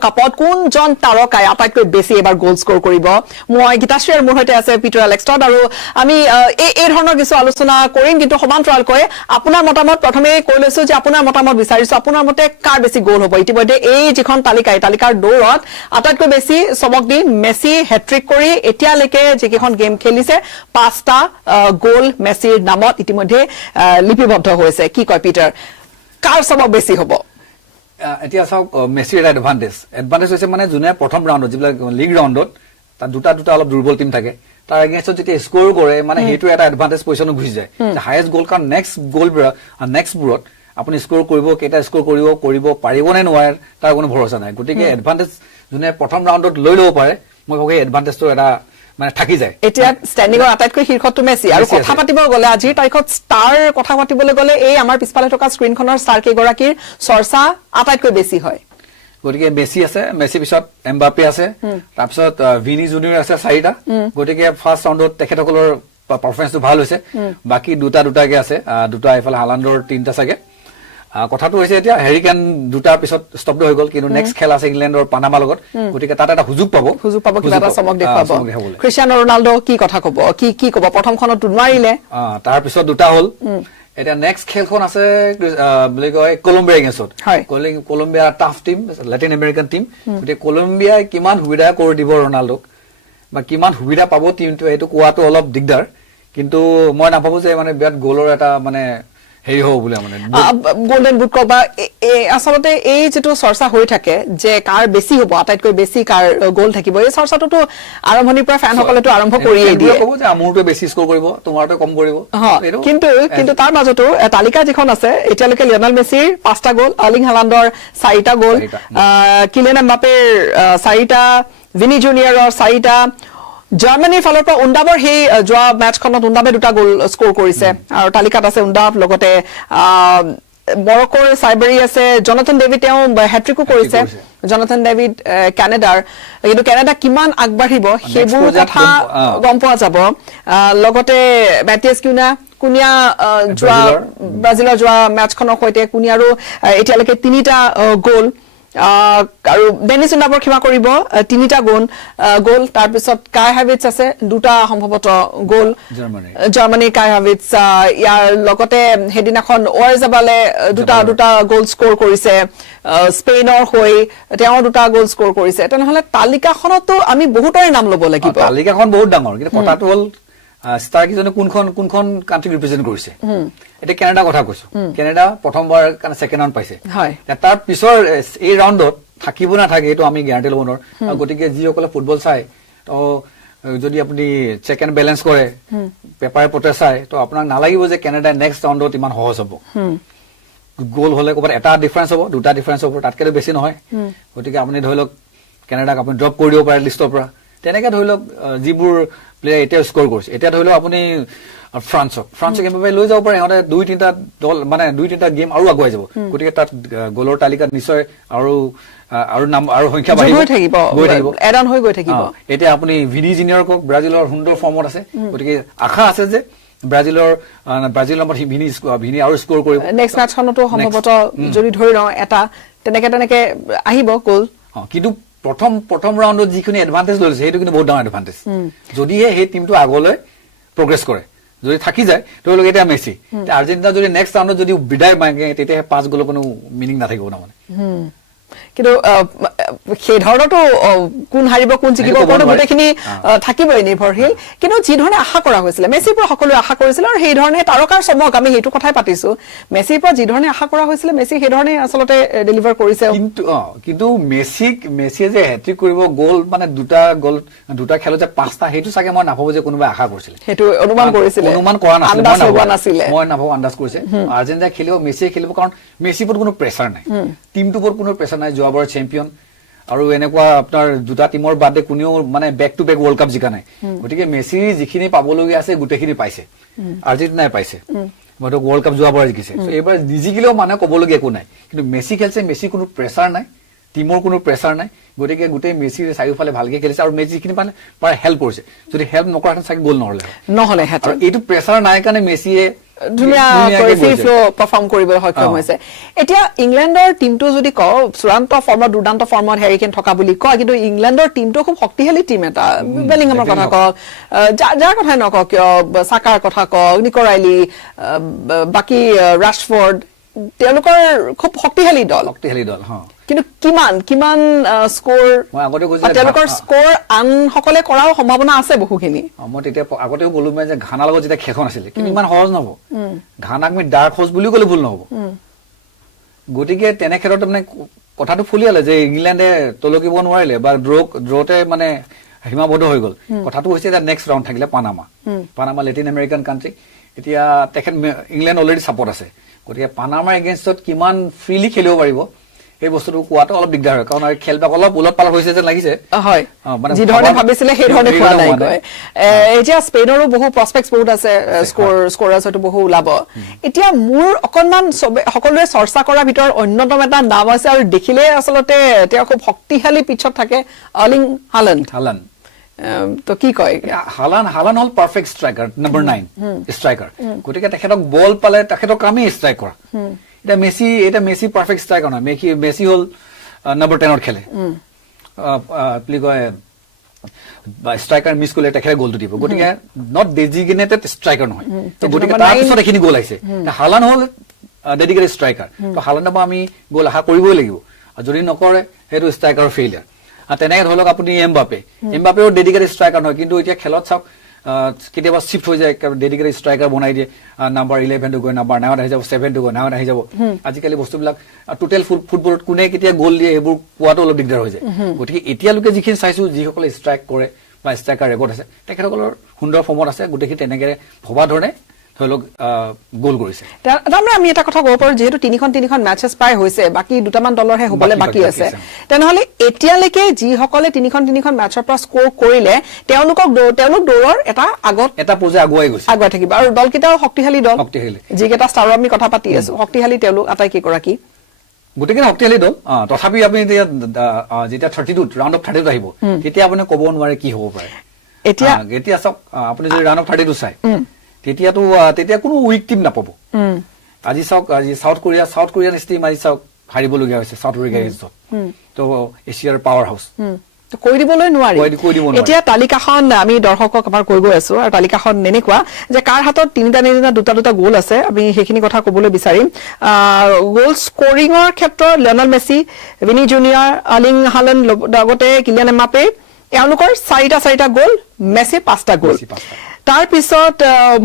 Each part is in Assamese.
কাপত কোনজন তাৰকাই আটাইতকৈ বেছি এবাৰ গোল স্কোৰ কৰিব মই গীতাশ্ৰী আৰু মোৰ হৈতে আছে পিটাৰ এলেক্সটড আৰু আমি এই ধৰণৰ কিছু আলোচনা কৰিম কিন্তু সমান্তৰালকৈ আপোনাৰ মতামত প্ৰথমে কৈ লৈছো যে আপোনাৰ মতামত বিচাৰিছো আপোনাৰ মতে কাৰ বেছি গোল হ'ব ইতিমধ্যে এই যিখন তালিকাৰ দৌৰত আটাইতকৈ বেছি চমক দি মেছি হেট্ৰিক কৰি এতিয়ালৈকে যিকেইখন গেম খেলিছে 5টা গোল মেছিৰ নামত ইতিমধ্যে লিপিবদ্ধ হৈছে কি কয় পিটাৰ কাৰ চমক বেছি হ'ব এতিয়া চাওক মেছিৰ এটা এডভান্টেজ হৈছে মানে যোনে প্ৰথম ৰাউণ্ডত যিবিলাক লিগ ৰাউণ্ডত তাত দুটা অলপ দুৰ্বল টিম থাকে তাৰ এগেইনষ্টত যেতিয়া স্ক'ৰ কৰে মানে সেইটো এটা এডভান্টেজ পজিশ্যনত গুচি যায় হায়েষ্ট গ'ল কাৰণ নেক্সট বোৰত আপুনি স্ক'ৰ কৰিব কেইটা স্ক'ৰ কৰিব পাৰিব নে নোৱাৰে তাৰ কোনো ভৰসা নাই গতিকে এডভান্টেজ যোনে প্ৰথম ৰাউণ্ডত লৈ ল'ব পাৰে মই ভাবো এই এডভান্টেজটো এটা মানে থাকি যায় এতিয়া ষ্টেণ্ডিঙৰ আটাইতকৈ শীৰ্ষটো মেছি আৰু কথা পাতিব গ'লে আজিৰ তাৰিখত ষ্টাৰ কথা পাতিবলৈ গ'লে এই আমাৰ পিছফালে থকা স্ক্ৰীনখনৰ ষ্টাৰ কেইগৰাকীৰ চৰ্চা আটাইতকৈ বেছি হয় গতিকে মেছি আছে মেছি পিছত এমবাপে আছে তাৰপিছত ভিনি জুনিয়ৰ আছে 4টা গতিকে ফাৰ্ষ্ট ৰাউণ্ডত তেখেতসকলৰ পাৰফৰমেন্সটো ভাল হৈছে বাকী দুটাকে আছে দুটা এফালে হালাণ্ডৰ 3টা চাগে কথাটো হৈছে এতিয়া হেৰিকেন দুটাৰ পিছত স্তব্ধ হৈ গ'ল কিন্তু নেক্সট খেল আছে ইংলেণ্ডৰ পানামা লগত গতিকে তাত এটা সুযোগ পাব কিবা এটা চমক দেখুৱাব ক্ৰিষ্টিয়ানো ৰনাল্ডো কি কথা ক'ব কি ক'ব প্ৰথমখনত নোৱাৰিলে তাৰ পিছত দুটা হ'ল এতিয়া নেক্সট খেলখন আছে বুলি কয় কলম্বিয়া এগেইনষ্টত Colombia tough team Latin American team গতিকে কলম্বিয়াই কিমান সুবিধা কৰি দিব ৰনাল্ডোক বা কিমান সুবিধা পাব টিমটো এইটো কোৱাটো অলপ দিগদাৰ কিন্তু মই নাভাবো যে মানে বিৰাট গ'লৰ এটা মানে হেৰি হ'ব বুলি মানে গোল্ডেন বুট কবা আচলতে এই যেটো চৰ্চা হৈ থাকে যে কাৰ বেছি হ'ব আটাইতকৈ বেছি কাৰ গোল থাকিব এই চৰ্চাটোতো আৰম্ভণিৰ পৰা ফ্যানসকলেতো আৰম্ভ কৰিয়ে দিয়ে ক'ব যে আমৰটো বেছি স্কোৰ কৰিব তোমাৰটো কম কৰিব কিন্তু তাৰ মাজতো তালিকা যিখন আছে এতিয়ালৈকে লিওনেল মেছিৰ 5টা গোল আৰ্লিং হালাণ্ডৰ 4টা গোল কিলিয়ান এমবাপেৰ 4টা ভিনি জুনিয়ৰৰ 4টা জাৰ্মানীৰ ফালৰ পৰা উন্দাবৰ সেই যোৱা মেচখনত উন্দাবে 2টা গোল স্কোৰ কৰিছে আৰু তালিকাত আছে উন্দাব লগতে মৰক্কোৰ সাইবাৰি আছে জনাথন ডেভিড তেওঁ হেট্ৰিকো কৰিছে জনাথন ডেভিড কানাডাৰ কিন্তু কানাডা কিমান আগবাঢ়িব সেইবোৰ কথা গম পোৱা যাব লগতে মেটিয়াছ কুনিয়া যোৱা ব্ৰাজিলৰ যোৱা মেচখনৰ সৈতে কুনিয়াৰো এতিয়ালৈকে 3টা গোল আৰু ডেনিছ উন্দাবৰ ক্ষমা কৰিব 3টা গোল তাৰ পিছত কাই হাভিটছ আছে 2টা সম্ভৱত গোল জাৰ্মানী কাই হাভিটছ ইয়াৰ লগতে হেদিনাখন ওয়াৰজাবালে 2টা গোল স্কোৰ কৰিছে স্পেইনৰ হৈ তেওঁ 2টা গোল স্কোৰ কৰিছে তেনেহলে তালিকাখনতো আমি বহুতৰে নাম ল'ব লাগিব তালিকাখন বহুত ডাঙৰ কিন্তু কথাটো হ'ল ষ্টাৰ কিজনে কোনখন কান্ট্ৰি ৰিপ্ৰেজেন্ট কৰিছে এটা কানাডা কথা কৈছো কানাডা প্ৰথমবাৰ কাৰণে সেকেন্ড ৰাউণ্ড পাইছে তাৰ পিছৰ এই ৰাউণ্ডত থাকিব না থাকে এইটো আমি গ্যাৰান্টি ল'ব নোৱাৰো গতিকে যিসকলে ফুটবল চাই তো যদি আপুনি চেক এণ্ড বেলেন্স কৰে পেপাৰে পটে চাই তো আপোনাক নালাগিব যে কানাডা নেক্সট ৰাউণ্ডত ইমান সহজ হ'ব গোল হলে ক'ৰবাত এটা ডিফাৰেন্স হ'ব 2টা ডিফাৰেন্স হ'ব তাতকৈ বেছি নহয় গতিকে আপুনি ধৰি লওক কানাডাক আপুনি ড্ৰপ কৰি দিব পাৰে লিষ্টৰ পৰা তেনেকে ধৰি লওক যিবোৰ প্লেয়াৰ এতিয়া স্কোৰ কৰিছে এতিয়া ধৰি লওক আপুনি ফ্ৰান্সক এমবাপে লৈ যাব পাৰে ইহঁতে 2-3টা দল মানে 2-3টা গেম আৰু আগুৱাই যাব গতিকে তাত গোলৰ তালিকাত নিশ্চয় আৰু সংখ্যা গৈ থাকিব এডন হৈ গৈ থাকিব এতিয়া আপুনি ভিনি জুনিয়ৰ কক ব্ৰাজিলৰ সুন্দৰ ফৰ্মত আছে গতিকে আশা আছে যে ব্ৰাজিলৰ নামত ভিনি আৰু স্কোৰ কৰিব নেক্সট মেচখনতো সম্ভৱত যদি ধৰি লওঁ এটা তেনেকে আহিব গোল কিন্তু প্ৰথম ৰাউণ্ডত যিখিনি এডভান্টেজ লৈছে সেইটো কিন্তু বহুত ডাঙৰ এডভান্টেজ যদিহে সেই টিমটো আগলৈ প্ৰগ্ৰেছ কৰে যদি থাকি যায় তেওঁলোকে এতিয়া মেছি আৰ্জেণ্টিনা যদি নেক্সট ৰাউণ্ডত যদি বিদায় মাগে তেতিয়াহে 5 গোলৰ কোনো মিনিং নাথাকিব তাৰমানে কিন্তু সেই ধৰণতো কোন হাৰিব কোন জিকিব গোটেইখিনি থাকিবই নিৰ্ভৰশীল কিন্তু যি ধৰণে আশা কৰা হৈছিলে মেছিৰ পৰা সকলোৱে আশা কৰিছিল আৰু সেই ধৰণে তাৰকাৰ চমক আমি সেইটো কথাই পাতিছো মেছিৰ পৰা যি ধৰণে আশা কৰা হৈছিলে মেছি সেই ধৰণে আচলতে ডেলিভাৰ কৰিছে কিন্তু মেছিয়ে যে হেট্ৰিক কৰিব গোল মানে দুটা খেলত যে 5টা সেইটো চাগে মই নাভাবো যে কোনোবাই আশা কৰিছিল সেইটো অনুমান কৰা নাছিলে মই নাভাবো আন্দাজ কৰিছে আৰ্জেণ্টিনা খেলিব মেছিয়ে খেলিব কাৰণ মেছিৰ ওপৰত কোনো প্ৰেছাৰ নাই টিমটোৰ ওপৰত কোনো প্ৰেছাৰ নাই যোৱাবাৰ চেম্পিয়ন আৰু এনেকুৱা আপোনাৰ 2টা টিমৰ বাদে কোনেও মানে back to back world cup জিকা নাই গতিকে মেছি যিখিনি পাবলগীয়া আছে গোটেইখিনি পাইছে আৰ্জেণ্টিনাই পাইছে মইতো ৱৰ্ল্ড কাপ যোৱাবাৰ জিকিছে এইবাৰ নিজিকিলেও মানে ক'বলগীয়া একো নাই কিন্তু মেছি খেলছে মেছি কোনো প্ৰেছাৰ নাই টিমৰ কোনো প্ৰেছাৰ নাই গতিকে গোটেই মেছিৰ চাৰিওফালে ভালকে খেলিছে আৰু মেছি যিখিনি পাৰে হেল্প কৰিছে যদি হেল্প নকৰাহেঁতেন চাগে গ'ল নহ'লে আৰু এইটো প্ৰেছাৰ নাই কাৰণে মেছিয়ে ধুনীয়াকৈ ফ্ৰী ফ্ল' পাৰফৰ্ম কৰিবলৈ সক্ষম হৈছে এতিয়া ইংলেণ্ডৰ টিমটো যদি কওঁ চূড়ান্ত ফৰ্মত দুৰ্দান্ত ফৰ্মত হেৰি কেন থকা বুলি কয় কিন্তু ইংলেণ্ডৰ টিমটো খুব শক্তিশালী টিম এটা বেলিংহামৰ কথা কওক যাৰ কথাই নকওঁ কিয় চাকাৰ কথা কওক নিকৰাইলি বাকী ৰাছফৰ্ড তেওঁলোকৰ খুব শক্তিশালী দল কিন্তু কিমান স্ক'ৰ তেওঁলোকৰ স্ক'ৰ আনসকলে কৰাও সম্ভাৱনা আছে বহুখিনি মই তেতিয়া আগতেও ক'লো যে ঘানাৰ লগত যেতিয়া খেলখন আছিলে কিন্তু ইমান সহজ নহ'ব ঘানাক আমি ডাৰ্ক হৰ্চ বুলিও ক'লে ভুল নহ'ব গতিকে তেনে ক্ষেত্ৰত মানে কথাটো ফুলিয়ালে যে ইংলেণ্ডে তলকিব নোৱাৰিলে বা ড্ৰতে মানে সীমাবদ্ধ হৈ গ'ল কথাটো হৈছে যে নেক্সট ৰাউণ্ড থাকিলে পানামা লেটিন আমেৰিকান কাণ্ট্ৰি এতিয়া তেখেত ইংলেণ্ড অলৰেডি চাপৰ্ট আছে গতিকে পানামাৰ এগেইনষ্টত কিমান ফ্ৰীলি খেলিব পাৰিব এই বস্তুটো কোৱাটো অলপ দিগদাৰ হয় কাৰণ খেলবিলাক অলপ উলট পালট হৈছে যেন লাগিছে হয় যি ধৰণে ভাবিছিলে সেই ধৰণে খোৱা নাই এতিয়া স্পেইনৰো বহু প্ৰস্পেক্টছ বহুত আছে স্ক'ৰাৰ্ছ হয়তো বহু ওলাব এতিয়া মোৰ অকণমান সকলোৱে চৰ্চা কৰাৰ ভিতৰত অন্যতম এটা নাম আছে আৰু দেখিলে আচলতে তেওঁ খুব শক্তিশালী পিছত থাকে আৰ্লিং হালাণ্ড তো কি কয় হালাণ্ড হ'ল পাৰফেক্ট ষ্ট্ৰাইকাৰ নম্বৰ 9 ষ্ট্ৰাইকাৰ গতিকে তেখেতক বল পালে তেখেতৰ কামেই ষ্ট্ৰাইক কৰা এতিয়া মেছি পাৰফেক্ট ষ্ট্ৰাইকাৰ নহয় মেছি হ'ল নম্বৰ 10ত খেলে বুলি কয় ষ্ট্ৰাইকাৰ মিছ কৰিলে তেখেতে গ'লটো দিব গতিকে নট ডেজিগনেটেড ষ্ট্ৰাইকাৰ নহয় গতিকে তাৰপিছত এইখিনি গ'ল আহিছে হালাণ্ড হ'ল ডেডিকেটেড ষ্ট্ৰাইকাৰ তো হালাণ্ডৰ পৰা আমি গ'ল আশা কৰিবই লাগিব আৰু যদি নকৰে সেইটো ষ্ট্ৰাইকাৰৰ ফেইলিয়াৰ তেনেকে ধৰি লওক আপুনি এমবাপেও ডেডিকেটেড ষ্ট্ৰাইকাৰ নহয় কিন্তু এতিয়া খেলত চাওক কেতিয়াবা শিফ্ট হৈ যায় ডেডিকেটেড ষ্ট্ৰাইকাৰ বনাই দিয়ে নাম্বাৰ 11 গৈ নাম্বাৰ 9 আহি যাব 7 গৈ 9 আহি যাব আজিকালি বস্তুবিলাক টোটেল ফুটবলত কোনে কেতিয়া গ'ল দিয়ে এইবোৰ কোৱাটো অলপ দিগদাৰ হৈ যায় গতিকে এতিয়ালৈকে যিখিনি চাইছো যিসকলে ষ্ট্ৰাইক কৰে বা ষ্ট্ৰাইকাৰ ৰেকৰ্ড আছে তেখেতসকলৰ সুন্দৰ ফৰ্মত আছে গোটেইখিনি তেনেকে ভবা ধৰণে ধৰি লওক গ'ল কৰিছে তাৰমানে আমি এটা কথা ক'ব পাৰোঁ যিহেতু তিনিখন মেচেছ প্ৰায় হৈছে বাকী দুটামান দলৰহে হ'বলৈ বাকী আছে তেনেহ'লে এতিয়ালৈকে যিসকলে তিনিখন মেচৰ পৰা স্ক'ৰ কৰিলে তেওঁলোক দৌৰৰ এটা পৰ্যায় আগুৱাই থাকিব আৰু দলকেইটাও শক্তিশালী দল যিকেইটা ষ্টাৰৰ আমি কথা পাতি আছো শক্তিশালী তেওঁলোক আটাইকেইগৰাকী গোটেইখিনি শক্তিশালী দল তথাপি আপুনি যেতিয়া 32 ৰাউণ্ড অফ 32 আহিব তেতিয়া আপুনি ক'ব নোৱাৰে কি হ'ব পাৰে এতিয়া চাওক আপুনি যদি ৰাউণ্ড অফ 32 চাই তেতিয়া কোনো উইক টিম নাপাব আজি চাওক আজি সাউথ কোৰিয়ান টিম আজি চাওক হাৰিবলগীয়া হৈছে সাউথ কোৰিয়াৰ এগেইনষ্টত তো এছিয়াৰ পাৱাৰ হাউচ কৈ দিবলৈ নোৱাৰি এতিয়া তালিকাখন আমি দৰ্শকক আমাৰ কৈ গৈ আছো আৰু তালিকাখন এনেকুৱা যে কাৰ হাতত দুটা গ'ল আছে আমি সেইখিনি কথা ক'বলৈ বিচাৰিম গ'ল স্কৰিঙৰ ক্ষেত্ৰত লিঅনেল মেছি ভিনি জুনিয়ৰ আৰ্লিং হালাণ্ড লগতে কিলিয়ান এমবাপে এওঁলোকৰ 4টা গ'ল মেছি 5টা গ'ল তাৰ পিছত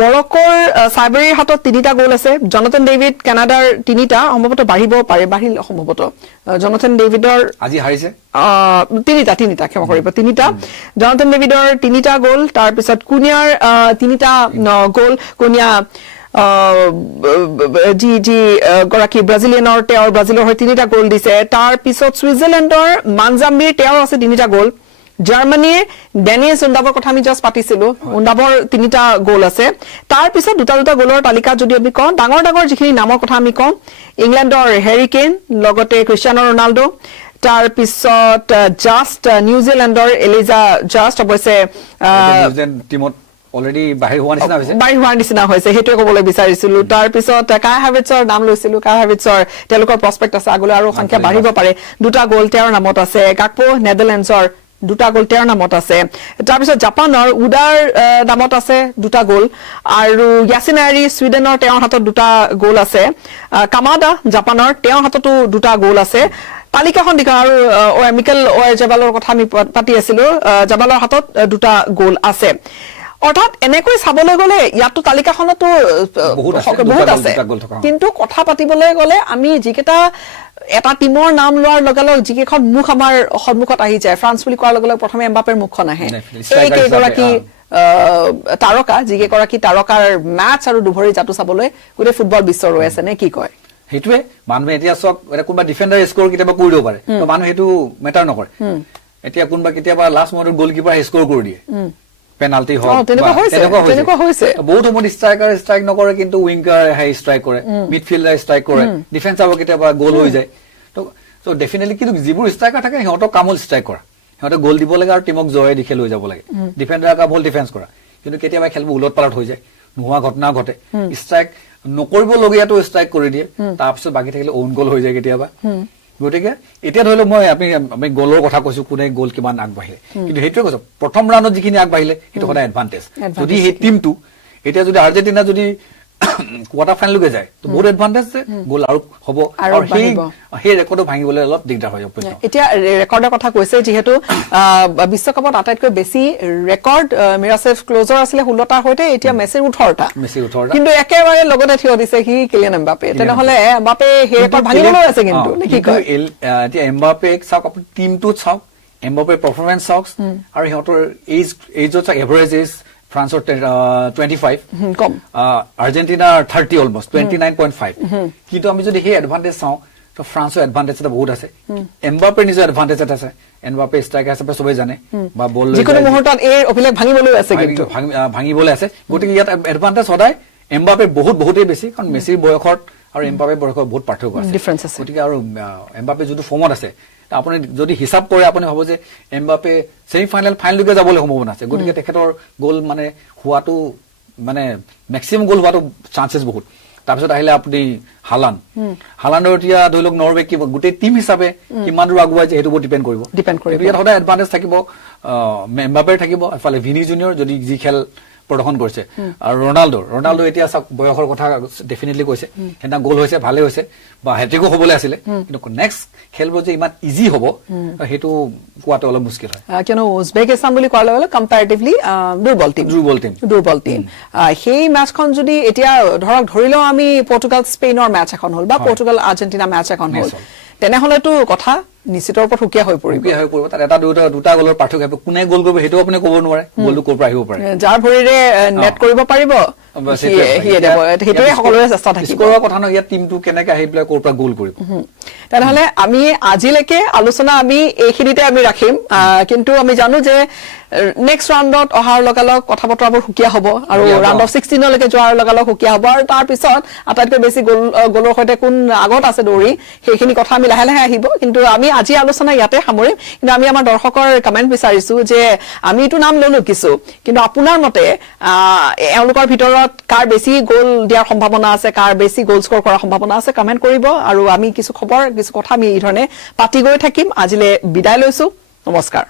মৰক্কোৰ সাইবাৰীৰ হাতত 3টা গ'ল আছে জনাথন ডেভিড কানাডাৰ 3টা সম্ভৱতঃ বাঢ়িল সম্ভৱতঃ জনাথন ডেভিডৰ আজি হাৰিছে 3টা ক্ষমা কৰিব 3টা জনাথন ডেভিডৰ 3টা গ'ল তাৰ পিছত কুনিয়াৰ 3টা গ'ল কুনিয়া যি গৰাকী ব্ৰাজিলিয়ানৰ তেওঁৰ ব্ৰাজিলৰ হৈ 3টা গ'ল দিছে তাৰ পিছত ছুইজাৰলেণ্ডৰ মানজাম্বিৰ তেওঁৰ আছে 3টা গ'ল জাৰ্মানীৰ ডেনিছ উণ্ডাবৰ কথা আমি জাষ্ট পাতিছিলো উণ্ডাবৰ 3টা গ'ল আছে তাৰ পিছত দুটা গ'লৰ তালিকাত যদি আমি কওঁ ডাঙৰ যিখিনি নামৰ কথা আমি কওঁ ইংলেণ্ডৰ হেৰি কেইন লগতে ক্ৰিষ্টিয়ানো ৰনাল্ডো তাৰ পিছত জাষ্ট নিউজিলেণ্ডৰ এলিজা জাষ্ট অৱশ্যে টিমত অলৰেডি বাহিৰ হোৱাৰ নিচিনা হৈছে সেইটোৱে ক'বলৈ বিচাৰিছিলো তাৰ পিছত কাই হাভিটছৰ নাম লৈছিলো কাই হাভিটছৰ তেওঁলোকৰ প্ৰস্পেক্ট আছে আগলৈ আৰু সংখ্যা বাঢ়িব পাৰে 2টা গ'ল তেওঁৰ নামত আছে গাকপো নেদাৰলেণ্ডছৰ 2টা গ'ল তেওঁৰ নামত আছে তাৰ পিছত জাপানৰ উডাৰ নামত আছে 2টা গ'ল আৰু ইয়াছিনাৰি ছুইডেনৰ তেওঁৰ হাতত 2টা গ'ল আছে কামাডা জাপানৰ তেওঁৰ হাততো 2টা গ'ল আছে তালিকাখন দিকা আৰু মিকেল জাবালৰ কথা আমি পাতি আছিলো জাবালৰ হাতত 2টা গ'ল আছে অৰ্থাৎ এনেকৈ চাবলৈ গ'লে ইয়াতো তালিকাখনতো বহুত আছে কিন্তু কথা পাতিবলৈ গ'লে আমি যিকেইটা এটা টিমৰ নাম লোৱাৰ লগে লগে যিকেইখন মুখ আমাৰ সন্মুখত আহি যায় ফ্ৰান্স বুলি কোৱাৰ লগে লগে প্ৰথমে এমবাপেৰ মুখখন আহে এইকেইগৰাকী তাৰকা যিকেইগৰাকী তাৰকাৰ মেচ আৰু দুভৰি জাটো চাবলৈ গোটেই ফুটবল বিশ্ব ৰৈ আছে নে কি কয় সেইটোৱে মানুহে এতিয়া চাওক এটা কোনোবা ডিফেণ্ডাৰ স্ক'ৰ কেতিয়াবা কৰি দিব পাৰে তো মানুহে সেইটো মেটাৰ নকৰে এতিয়া কোনোবা কেতিয়াবা লাষ্ট মোমেণ্টত গ'লকিপাৰ স্ক'ৰ কৰি দিয়ে পেনাল্টি হওক তেনেকুৱা হৈছে বহুত সময়ত ষ্ট্ৰাইক নকৰে কিন্তু উইংগাৰ ষ্ট্ৰাইক কৰে মিডফিল্ডাৰ ষ্ট্ৰাইক কৰে ডিফেন্সাৰ কেতিয়াবা গ'ল হৈ যায় তো চ' ডেফিনেটলি কিন্তু যিবোৰ ষ্ট্ৰাইকাৰ থাকে সিহঁতক কাম হ'ল ষ্ট্ৰাইক কৰা, সিহঁতে গ'ল দিব লাগে আৰু টিমক জয়ে দিশে লৈ যাব লাগে, ডিফেণ্ডাৰৰ কাম হ'ল ডিফেন্স কৰা। কিন্তু কেতিয়াবা খেলবোৰ উলট পালট হৈ যায়, নোহোৱা ঘটনা ঘটে, ষ্ট্ৰাইক নকৰিবলগীয়াটো ষ্ট্ৰাইক কৰি দিয়ে, তাৰপিছত বাকী থাকিলে অউন গ'ল হৈ যায় কেতিয়াবা। গতিকে এতিয়া ধৰি লওক মই আমি গ'লৰ কথা কৈছো, কোনে গ'ল কিমান আগবাঢ়িলে, কিন্তু সেইটোৱে কৈছো প্ৰথম ৰাউণ্ডত যিখিনি আগবাঢ়িলে সেইটো সদায় এডভান্টেজ। যদি সেই টিমটো এতিয়া যদি আৰ্জেণ্টিনা যদি কোৱাৰ্টাৰ ফাইনেললৈকে যায় তো বহুত এডভান্টেজ গ'ল আৰু হ'ব, আৰু সেই ৰেকৰ্ডো ভাঙিবলৈ অলপ দিগদাৰ হয়। এতিয়া ৰেকৰ্ডৰ কথা কৈছে, যিহেতু বিশ্বকাপত আটাইতকৈ বেছি ৰেকৰ্ড মিৰাচেভ ক্লোজৰ আছিলে 16টাৰ সৈতে, এতিয়া মেছিৰ 18টা, কিন্তু একেবাৰে লগতে থিয় দিছে সি কিলিয়ান এমবাপে। তেনেহলে এমবাপে সেই ৰেকৰ্ড ভাঙিবলৈ আছে, কিন্তু কি কয় এতিয়া এমবাপেক চাওক, আপুনি টিমটোত চাওক, এমবাপেৰ পাৰফৰমেন্স চাওক, আৰু সিহঁতৰ এইজত চাওক, এভাৰেজ এজ ফ্ৰান্সৰ 25, আৰ্জেণ্টিনাৰ 30 অলমষ্ট 29.5, কিন্তু আমি যদি সেই এডভান্টেজ চাওঁ তো ফ্ৰান্সৰ এডভান্টেজ এটা বহুত আছে, এমবাপেৰ নিজৰ এডভান্টেজ এটা আছে, এমবাপে ষ্ট্ৰাইকাৰ হিচাপে চবেই জানে বা বল যিকোনো মুহূৰ্তত এই অভিলেখ ভাঙিবলৈ আছে, কিন্তু ভাঙিবলৈ আছে। গতিকে ইয়াত এডভান্টেজ সদায় এমবাপে বহুতেই বেছি, কাৰণ মেছিৰ বয়সত আৰু এমবাপেৰ বয়সত বহুত পাৰ্থক্য আছে। গতিকে আৰু এমবাপে যোনটো ফৰ্মত আছে, আপুনি যদি হিচাপ কৰে আপুনি ভাব যে এমবাপে ছেমি ফাইনেললৈকে যাবলৈ সম্ভাৱনা আছে। গতিকে তেখেতৰ গ'ল মানে হোৱাটো মানে মেক্সিমাম গ'ল হোৱাটো চান্সেছ বহুত। তাৰপিছত আহিলে আপুনি হালাণ্ডৰ এতিয়া ধৰি লওক নৰৱে কি গোটেই টিম হিচাপে কিমান দূৰ আগুৱাই যায় সেইটো বহুত ডিপেণ্ড কৰিব। ইয়াত সদায় এডভান্টেজ থাকিব এমবাপেৰ থাকিব, এফালে ভিনি জুনিয়ৰ যদি যি খেল প্ৰদৰ্শন কৰিছে, আৰু ৰনাল্ডো এতিয়া চাওক বয়সৰ কথা ডেফিনেটলি কৈছে, সেইদিনা গ'ল হৈছে ভালে হৈছে বা হেট্ৰিকো হ'বলৈ আছিলে, কিন্তু নেক্সট খেলবোৰ যে ইমান ইজি হ'ব সেইটো কোৱাটো অলপ মুস্কিল হয়, কিয়নো উজবেকিস্তান বুলি কোৱাৰ লগে লগে কম্পেৰেটিভলি দুৰ্বল টিম। সেই মেচখন যদি এতিয়া ধৰি লওঁ আমি পৰ্তুগাল স্পেইনৰ মেচ এখন হ'ল বা পৰ্তুগাল আৰ্জেণ্টিনা মেচ এখন হ'ল, তেনেহলেতো কথা নিশ্চিতৰ ওপৰত সুকীয়া হৈ পৰিব। তাত এটা দুটা গ'লৰ পাৰ্থক্য, কোনে গ'ল কৰিব সেইটো আপুনি ক'ব নোৱাৰে, গ'লটো ক'ৰ পৰা আহিব পাৰে, যাৰ ভৰিৰে নেট কৰিব পাৰিব সেইটোৱে সকলোৰে চেষ্টা থাকিব। কথা নহয় ইয়াত টিমটো কেনেকে আহি পেলাই ক'ৰ পৰা গ'ল কৰিব। তেনেহলে আমি আজিলৈকে আলোচনা আমি এইখিনিতে আমি ৰাখিম, কিন্তু আমি জানো যে নেক্সট ৰাউণ্ডত অহাৰ লগালগ কথা বতৰাবোৰ সুকীয়া হ'ব, আৰু ৰাউণ্ড অফ 16লৈকে যোৱাৰ লগালগ সুকীয়া হ'ব, আৰু তাৰ পিছত আটাইতকৈ বেছি গ'লৰ সৈতে কোন আগত আছে দৌৰি, সেইখিনি কথা আমি লাহে লাহে আহিব। কিন্তু আমি আজি আলোচনা ইয়াতে সামৰিম, কিন্তু আমি আমাৰ দৰ্শকৰ কমেণ্ট বিচাৰিছো যে আমিতো নাম ললো কিছু, কিন্তু আপোনাৰ মতে এওঁলোকৰ ভিতৰত কাৰ বেছি গ'ল দিয়াৰ সম্ভাৱনা আছে, কাৰ বেছি গ'ল স্ক'ৰ কৰাৰ সম্ভাৱনা আছে, কমেণ্ট কৰিব। আৰু আমি কিছু খবৰ কিছু কথা আমি এই ধৰণে পাতি গৈ থাকিম। আজিলৈ বিদায় লৈছো, নমস্কাৰ।